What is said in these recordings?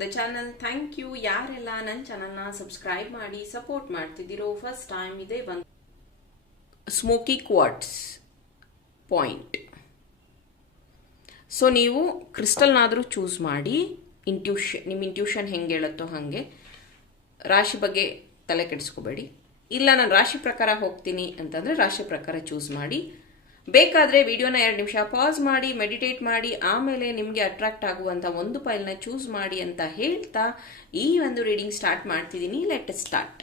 The channel thank you ಯಾರೆಲ್ಲ ನನ್ನ ಚಾನಲ್ನ ಸಬ್ಸ್ಕ್ರೈಬ್ ಮಾಡಿ ಸಪೋರ್ಟ್ ಮಾಡ್ತಿದ್ದೀರೋ ಫಸ್ಟ್ ಟೈಮ್ ಇದೆ ಬಂದು ಸ್ಮೋಕಿ ಕ್ವಾಟ್ಸ್ ಪಾಯಿಂಟ್ ಸೊ ನೀವು ಕ್ರಿಸ್ಟಲ್ನಾದರೂ ಚೂಸ್ ಮಾಡಿ ಇಂಟ್ಯೂಷನ್ ನಿಮ್ಮ ಇಂಟ್ಯೂಷನ್ ಹೆಂಗೆ ಹೇಳುತ್ತೋ ಹಾಗೆ ರಾಶಿ ಬಗ್ಗೆ ತಲೆ ಕೆಡಿಸ್ಕೋಬೇಡಿ. ಇಲ್ಲ, ನಾನು ರಾಶಿ ಪ್ರಕಾರ ಹೋಗ್ತೀನಿ ಅಂತಂದರೆ ರಾಶಿ ಪ್ರಕಾರ ಚೂಸ್ ಮಾಡಿ. ಬೇಕಾದರೆ ವಿಡಿಯೋನ ಎರಡು ನಿಮಿಷ ಪಾಸ್ ಮಾಡಿ ಮೆಡಿಟೇಟ್ ಮಾಡಿ, ಆಮೇಲೆ ನಿಮಗೆ ಅಟ್ರಾಕ್ಟ್ ಆಗುವಂಥ ಒಂದು ಫೈಲ್ನ ಚೂಸ್ ಮಾಡಿ ಅಂತ ಹೇಳ್ತಾ ಈ ಒಂದು ರೀಡಿಂಗ್ ಸ್ಟಾರ್ಟ್ ಮಾಡ್ತಿದ್ದೀನಿ. Let start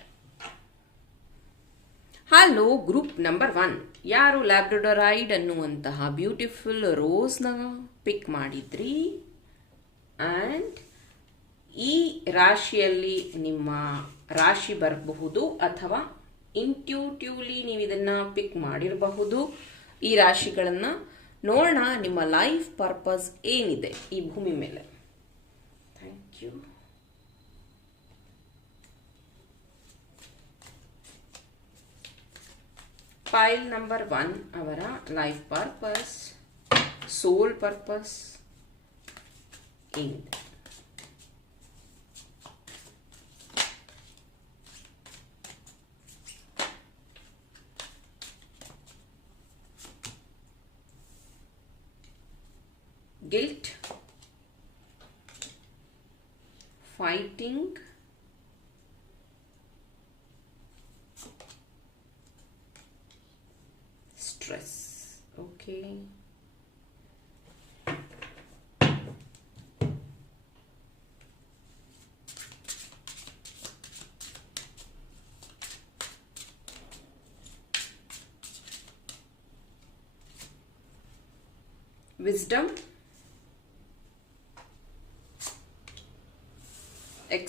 hello group number one ಯಾರು ಲ್ಯಾಬ್ರಡೊರೈಡ್ ಅನ್ನುವಂತಹ ಬ್ಯೂಟಿಫುಲ್ ರೋಸ್ನ ಪಿಕ್ ಮಾಡಿದ್ರಿ? ಆ್ಯಂಡ್ ಈ ರಾಶಿಯಲ್ಲಿ ನಿಮ್ಮ ರಾಶಿ ಬರಬಹುದು ಅಥವಾ ಇಂಟ್ಯೂಟಿವ್ಲಿ ನೀವು ಇದನ್ನು ಪಿಕ್ ಮಾಡಿರಬಹುದು. ಈ ರಾಶಿಗಳನ್ನು ನೋಡೋಣ. ನಿಮ್ಮ ಲೈಫ್ ಪರ್ಪಸ್ ಏನಿದೆ ಈ ಭೂಮಿ ಮೇಲೆ? Thank you file number one ಅವರ ಲೈಫ್ ಪರ್ಪಸ್ ಸೋಲ್ ಪರ್ಪಸ್ ಏನಿದೆ? Guilt, fighting,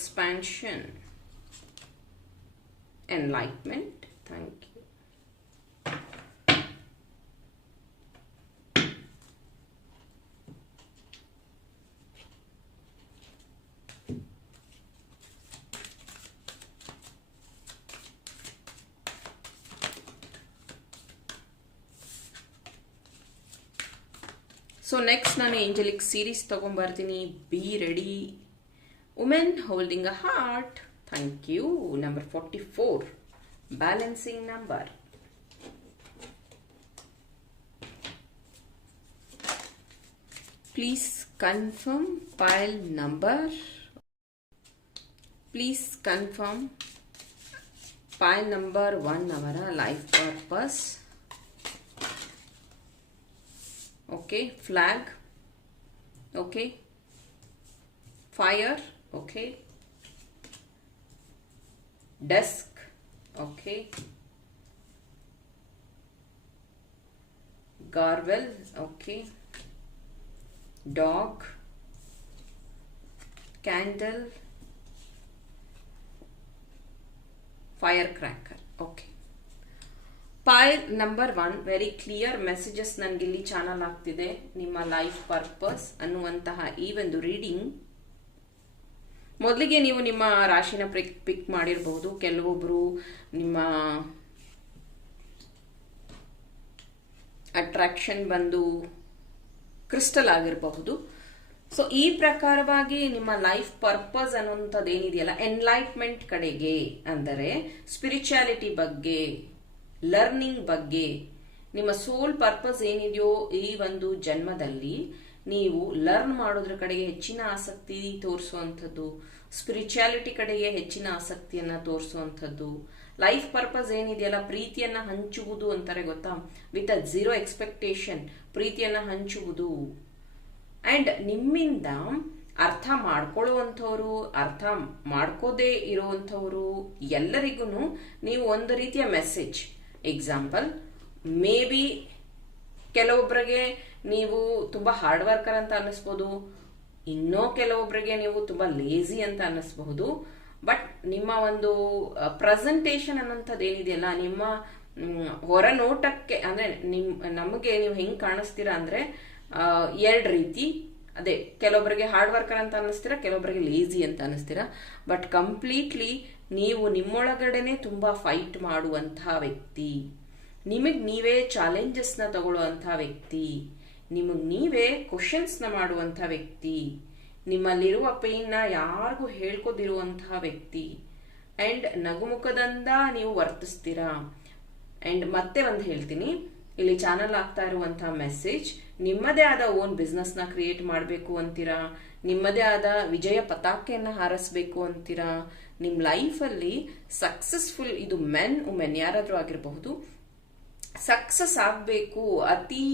expansion enlightenment thank you so next ನಾನು Angelique series ತೊಗೊಂಬರ್ತೀನಿ be ready Women holding a heart. Thank you. Number 44. Balancing number. Please confirm pile number. Please confirm pile number 1 our life purpose. Okay, flag. Okay, fire okay. Okay okay. Okay okay. Dog. Candle. Firecracker. Okay. File number one very clear messages ನನಗೆ ಇಲ್ಲಿ channel ಆಗ್ತಿದೆ. ನಿಮ್ಮ life purpose ಅನ್ನುವಂತಹ ಈ ಒಂದು reading ಮೊದಲಿಗೆ ನೀವು ನಿಮ್ಮ ರಾಶಿನ ಪಿಕ್ ಪಿಕ್ ಮಾಡಿರಬಹುದು ಕೆಲವೊಬ್ಬರು ನಿಮ್ಮ ಅಟ್ರಾಕ್ಷನ್ ಬಂದು ಕ್ರಿಸ್ಟಲ್ ಆಗಿರಬಹುದು. ಸೊ ಈ ಪ್ರಕಾರವಾಗಿ ನಿಮ್ಮ ಲೈಫ್ ಪರ್ಪಸ್ ಅನ್ನುವಂಥದ್ದು ಏನಿದೆಯಲ್ಲ ಎನ್ಲೈಟ್ಮೆಂಟ್ ಕಡೆಗೆ ಅಂದರೆ ಸ್ಪಿರಿಚುಯಾಲಿಟಿ ಬಗ್ಗೆ ಲರ್ನಿಂಗ್ ಬಗ್ಗೆ, ನಿಮ್ಮ ಸೋಲ್ ಪರ್ಪಸ್ ಏನಿದೆಯೋ ಈ ಒಂದು ಜನ್ಮದಲ್ಲಿ ನೀವು ಲರ್ನ್ ಮಾಡೋದ್ರ ಕಡೆಗೆ ಹೆಚ್ಚಿನ ಆಸಕ್ತಿ ತೋರಿಸುವಂಥದ್ದು, ಸ್ಪಿರಿಚುಯಾಲಿಟಿ ಕಡೆಗೆ ಹೆಚ್ಚಿನ ಆಸಕ್ತಿಯನ್ನ ತೋರಿಸುವಂಥದ್ದು, ಲೈಫ್ ಪರ್ಪಸ್ ಏನಿದೆಯಲ್ಲ, ಪ್ರೀತಿಯನ್ನ ಹಂಚುವುದು ಅಂತಾರೆ ಗೊತ್ತಾ? ವಿತ್ ಅ ಝೀರೋ ಎಕ್ಸ್ಪೆಕ್ಟೇಷನ್, ಪ್ರೀತಿಯನ್ನ ಹಂಚುವುದು. ಅಂಡ್ ನಿಮ್ಮಿಂದ ಅರ್ಥ ಮಾಡ್ಕೊಳ್ಳುವಂಥವ್ರು, ಅರ್ಥ ಮಾಡ್ಕೋದೇ ಇರುವಂಥವ್ರು ಎಲ್ಲರಿಗೂ ನೀವು ಒಂದು ರೀತಿಯ ಮೆಸೇಜ್. ಎಕ್ಸಾಂಪಲ್ ಮೇ ಬಿ ಕೆಲವೊಬ್ಬರಿಗೆ ನೀವು ತುಂಬಾ ಹಾರ್ಡ್ ವರ್ಕರ್ ಅಂತ ಅನ್ನಿಸ್ಬೋದು. ಇನ್ನೂ ಕೆಲವೊಬ್ಬರಿಗೆ ನೀವು ತುಂಬಾ ಲೇಜಿ ಅಂತ ಅನ್ನಿಸ್ಬಹುದು. ಬಟ್ ನಿಮ್ಮ ಒಂದು ಪ್ರೆಸೆಂಟೇಷನ್ ಅನ್ನೋಂಥದ್ದು ಏನಿದೆಯಲ್ಲ, ನಿಮ್ಮ ಹೊರ ನೋಟಕ್ಕೆ, ಅಂದ್ರೆ ನಿಮ್, ನಮಗೆ ನೀವು ಹೆಂಗ್ ಕಾಣಿಸ್ತೀರಾ ಅಂದ್ರೆ ಎರಡು ರೀತಿ. ಅದೇ ಕೆಲವೊಬ್ಬರಿಗೆ ಹಾರ್ಡ್ ವರ್ಕರ್ ಅಂತ ಅನ್ನಿಸ್ತೀರಾ ಕೆಲವೊಬ್ಬರಿಗೆ ಲೇಜಿ ಅಂತ ಅನ್ನಿಸ್ತೀರಾ. ಬಟ್ ಕಂಪ್ಲೀಟ್ಲಿ ನೀವು ನಿಮ್ಮೊಳಗಡೆನೆ ತುಂಬಾ ಫೈಟ್ ಮಾಡುವಂತಹ ವ್ಯಕ್ತಿ. ನಿಮಗೆ ನೀವೇ ಚಾಲೆಂಜಸ್ನ ತಗೊಳ್ಳುವಂಥ ವ್ಯಕ್ತಿ. ನಿಮಗೆ ನೀವೇ ಕ್ವಶನ್ಸ್ನ ಮಾಡುವಂಥ ವ್ಯಕ್ತಿ. ನಿಮ್ಮಲ್ಲಿರುವ ಪೇನ್ನ ಯಾರಿಗೂ ಹೇಳ್ಕೊದಿರುವಂತಹ ವ್ಯಕ್ತಿ. ಆ್ಯಂಡ್ ನಗುಮುಖದಿಂದ ನೀವು ವರ್ತಿಸ್ತೀರಾ? ಆ್ಯಂಡ್ ಮತ್ತೆ ಒಂದು ಹೇಳ್ತೀನಿ. ಇಲ್ಲಿ ಚಾನಲ್ ಆಗ್ತಾ ಇರುವಂತಹ ಮೆಸೇಜ್ ನಿಮ್ಮದೇ ಆದ ಓನ್ ಬಿಸ್ನೆಸ್ನ ಕ್ರಿಯೇಟ್ ಮಾಡಬೇಕು ಅಂತೀರಾ? ನಿಮ್ಮದೇ ಆದ ವಿಜಯ ಪತಾಕೆಯನ್ನು ಹಾರಿಸ್ಬೇಕು ಅಂತೀರಾ? ನಿಮ್ಮ ಲೈಫಲ್ಲಿ ಸಕ್ಸಸ್ಫುಲ್ ಇದು ಮೆನ್ ಉಮೆನ್ ಯಾರಾದರೂ ಆಗಿರಬಹುದು. ಸಕ್ಸಸ್ ಆಗಬೇಕು, ಅತಿ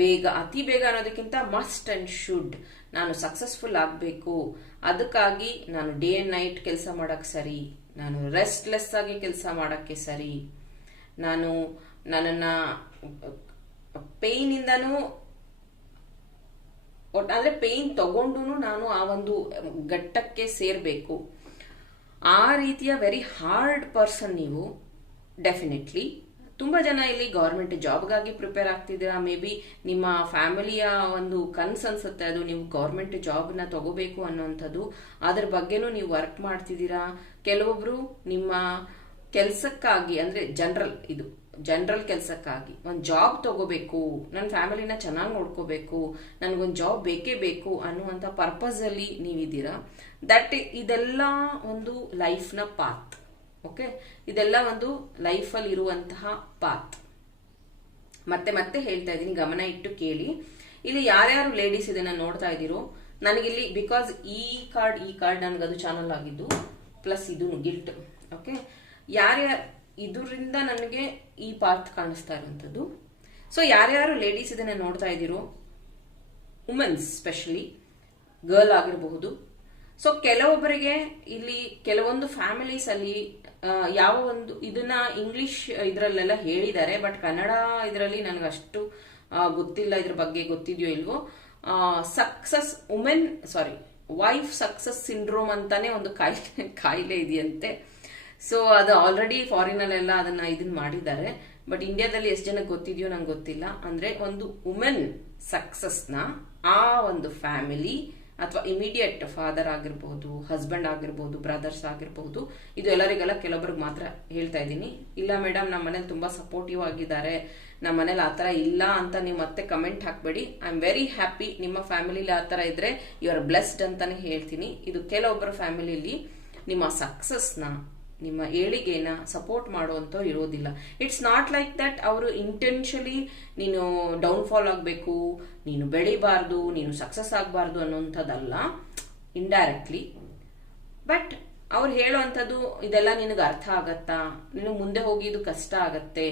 ಬೇಗ ಅತಿ ಬೇಗ ಅನ್ನೋದಕ್ಕಿಂತ ಮಸ್ಟ್ ಅಂಡ್ ಶುಡ್ ನಾನು ಸಕ್ಸಸ್ಫುಲ್ ಆಗಬೇಕು. ಅದಕ್ಕಾಗಿ ನಾನು ಡೇ ಅಂಡ್ ನೈಟ್ ಕೆಲಸ ಮಾಡೋಕ್ಕೆ ಸರಿ, ನಾನು ರೆಸ್ಟ್ಲೆಸ್ ಆಗಿ ಕೆಲಸ ಮಾಡೋಕ್ಕೆ ಸರಿ. ನಾನು ನನ್ನನ್ನು ಪೇಯ್ನಿಂದನೂ ಒಟ್ ಅಂದರೆ ಪೇಯ್ನ್ ತಗೊಂಡು ನಾನು ಆ ಒಂದು ಘಟ್ಟಕ್ಕೆ ಸೇರಬೇಕು. ಆ ರೀತಿಯ ವೆರಿ ಹಾರ್ಡ್ ಪರ್ಸನ್ ನೀವು ಡೆಫಿನೆಟ್ಲಿ ತುಂಬಾ ಜನ ಇಲ್ಲಿ ಗೌರ್ಮೆಂಟ್ ಜಾಬ್ಗಾಗಿ ಪ್ರಿಪೇರ್ ಆಗ್ತಿದ್ದೀರಾ? ಮೇ ಬಿ ನಿಮ್ಮ ಫ್ಯಾಮಿಲಿಯ ಒಂದು ಕನ್ಸ್ ಅನ್ಸುತ್ತೆ ಅದು, ನೀವು ಗೌರ್ಮೆಂಟ್ ಜಾಬ್ನ ತಗೋಬೇಕು ಅನ್ನೋಂಥದ್ದು ಅದ್ರ ಬಗ್ಗೆನೂ ನೀವು ವರ್ಕ್ ಮಾಡ್ತಿದ್ದೀರಾ? ಕೆಲವೊಬ್ರು ನಿಮ್ಮ ಕೆಲಸಕ್ಕಾಗಿ, ಅಂದ್ರೆ ಜನರಲ್ ಇದು ಜನರಲ್ ಕೆಲಸಕ್ಕಾಗಿ ಒಂದು ಜಾಬ್ ತಗೋಬೇಕು ನನ್ನ ಫ್ಯಾಮಿಲಿನ ಚೆನ್ನಾಗಿ ನೋಡ್ಕೋಬೇಕು, ನನಗೊಂದು ಜಾಬ್ ಬೇಕೇ ಬೇಕು ಅನ್ನುವಂಥ ಪರ್ಪಸ್ ಅಲ್ಲಿ ನೀವಿದ್ದೀರಾ? ದಟ್ ಇದೆಲ್ಲ ಒಂದು ಲೈಫ್ನ ಪಾತ್ ಓಕೆ ಇದೆಲ್ಲ ಒಂದು ಲೈಫಲ್ಲಿ ಇರುವಂತಹ ಪಾತ್ ಮತ್ತೆ ಮತ್ತೆ ಹೇಳ್ತಾ ಇದ್ದೀನಿ ಗಮನ ಇಟ್ಟು ಕೇಳಿ. ಇಲ್ಲಿ ಯಾರ್ಯಾರು ಲೇಡೀಸ್ ಇದನ್ನ ನೋಡ್ತಾ ಇದ್ದೀರೋ ನನಗಿಲ್ಲಿ ಬಿಕಾಸ್ ಈ ಕಾರ್ಡ್ ಈ ಕಾರ್ಡ್ ನನಗದು ಚಾನಲ್ ಆಗಿದ್ದು ಪ್ಲಸ್ ಇದು ಗಿಲ್ಟ್ ಓಕೆ ಯಾರ್ಯಾರು ಇದರಿಂದ ನನಗೆ ಈ ಪಾತ್ ಕಾಣಿಸ್ತಾ ಇರುವಂಥದ್ದು. ಸೊ ಯಾರ್ಯಾರು ಲೇಡೀಸ್ ಇದನ್ನ ನೋಡ್ತಾ ಇದ್ದೀರೋ ವುಮೆನ್ಸ್ ಸ್ಪೆಷಲಿ ಗರ್ಲ್ ಆಗಿರಬಹುದು. ಸೊ ಕೆಲವೊಬ್ಬರಿಗೆ ಇಲ್ಲಿ ಕೆಲವೊಂದು ಫ್ಯಾಮಿಲೀಸ್ ಅಲ್ಲಿ ಆ, ಯಾವ ಒಂದು ಇದನ್ನ ಇಂಗ್ಲಿಷ್ ಇದರಲ್ಲೆಲ್ಲ ಹೇಳಿದ್ದಾರೆ ಬಟ್ ಕನ್ನಡ ಇದರಲ್ಲಿ ನನಗೆ ಅಷ್ಟು ಗೊತ್ತಿಲ್ಲ ಇದ್ರ ಬಗ್ಗೆ ಗೊತ್ತಿದೆಯೋ ಇಲ್ವೋ. Success women sorry wife success syndrome ಅಂತಾನೆ ಒಂದು ಕಾಯಿಲೆ ಕಾಯಿಲೆ ಇದೆಯಂತೆ. ಸೊ ಅದು ಆಲ್ರೆಡಿ ಫಾರಿನಲ್ಲೆಲ್ಲ ಅದನ್ನ ಇದನ್ನ ಮಾಡಿದ್ದಾರೆ. ಬಟ್ ಇಂಡಿಯಾದಲ್ಲಿ ಎಷ್ಟು ಜನಕ್ಕೆ ಗೊತ್ತಿದೆಯೋ ನಂಗೆ ಗೊತ್ತಿಲ್ಲ. ಅಂದ್ರೆ ಒಂದು ವುಮೆನ್ ಸಕ್ಸಸ್ನ ಆ ಒಂದು ಫ್ಯಾಮಿಲಿ ಅಥವಾ ಇಮಿಡಿಯೇಟ್ ಫಾದರ್ ಆಗಿರ್ಬೋದು ಹಸ್ಬೆಂಡ್ ಆಗಿರ್ಬೋದು ಬ್ರದರ್ಸ್ ಆಗಿರ್ಬೋದು ಇದು ಎಲ್ಲರಿಗೆಲ್ಲ ಕೆಲವೊಬ್ರಿಗೆ ಮಾತ್ರ ಹೇಳ್ತಾ ಇದ್ದೀನಿ. ಇಲ್ಲ ಮೇಡಮ್ ನಮ್ಮ ಮನೇಲಿ ತುಂಬಾ ಸಪೋರ್ಟಿವ್ ಆಗಿದ್ದಾರೆ. ನಮ್ಮ ಮನೇಲಿ ಆ ಥರ ಇಲ್ಲ ಅಂತ ನೀವು ಮತ್ತೆ ಕಮೆಂಟ್ ಹಾಕ್ಬೇಡಿ. ಐ ಆಮ್ ವೆರಿ ಹ್ಯಾಪಿ ನಿಮ್ಮ ಫ್ಯಾಮಿಲಿಲಿ ಆ ಥರ ಇದ್ರೆ ಯು ಆರ್ ಬ್ಲೆಸ್ಡ್ ಅಂತಲೇ ಹೇಳ್ತೀನಿ. ಇದು ಕೆಲವೊಬ್ಬರ ಫ್ಯಾಮಿಲಿಯಲ್ಲಿ ನಿಮ್ಮ ಸಕ್ಸಸ್ನ ನಿಮ್ಮ ಏಳಿಗೆನ ಸಪೋರ್ಟ್ ಮಾಡುವಂಥವ್ರು ಇರೋದಿಲ್ಲ. ಇಟ್ಸ್ ನಾಟ್ ಲೈಕ್ ದಟ್ ಅವರು ಇಂಟೆನ್ಷಲಿ ನೀನು ಡೌನ್ಫಾಲ್ ಆಗಬೇಕು, ನೀನು ಬೆಳಿಬಾರ್ದು, ನೀನು ಸಕ್ಸಸ್ ಆಗಬಾರ್ದು ಅನ್ನೋಂಥದ್ದಲ್ಲ ಇಂಡೈರೆಕ್ಟ್ಲಿ ಬಟ್ ಅವ್ರು ಹೇಳುವಂಥದ್ದು, ಇದೆಲ್ಲ ನಿನಗೆ ಅರ್ಥ ಆಗತ್ತಾ? ನೀನು ಮುಂದೆ ಹೋಗಿ ಇದು ಕಷ್ಟ ಆಗತ್ತೆ.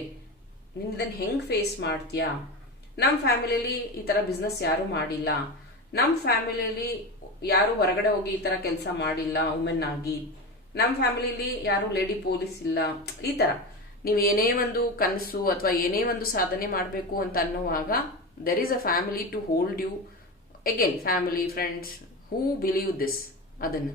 ನೀನು ಇದನ್ನು ಹೆಂಗೆ ಫೇಸ್ ಮಾಡ್ತೀಯಾ? ನಮ್ಮ ಫ್ಯಾಮಿಲಿಯಲ್ಲಿ ಈ ಥರ ಬಿಸ್ನೆಸ್ ಯಾರು ಮಾಡಿಲ್ಲ. ನಮ್ಮ ಫ್ಯಾಮಿಲಿಯಲ್ಲಿ ಯಾರು ಹೊರಗಡೆ ಹೋಗಿ ಈ ಥರ ಕೆಲಸ ಮಾಡಿಲ್ಲ ವುಮೆನ್ ಆಗಿ. ನಮ್ಮ ಫ್ಯಾಮಿಲಿಲಿ ಯಾರು ಲೇಡಿ ಪೊಲೀಸ್ ಇಲ್ಲ. ಈ ತರ. ನೀವು ಏನೇ ಒಂದು ಕನಸು ಅಥವಾ ಏನೇ ಒಂದು ಸಾಧನೆ ಮಾಡಬೇಕು ಅಂತ ಅನ್ನುವಾಗ there is a family to hold you again family friends who believe this ಅದನ್ನು.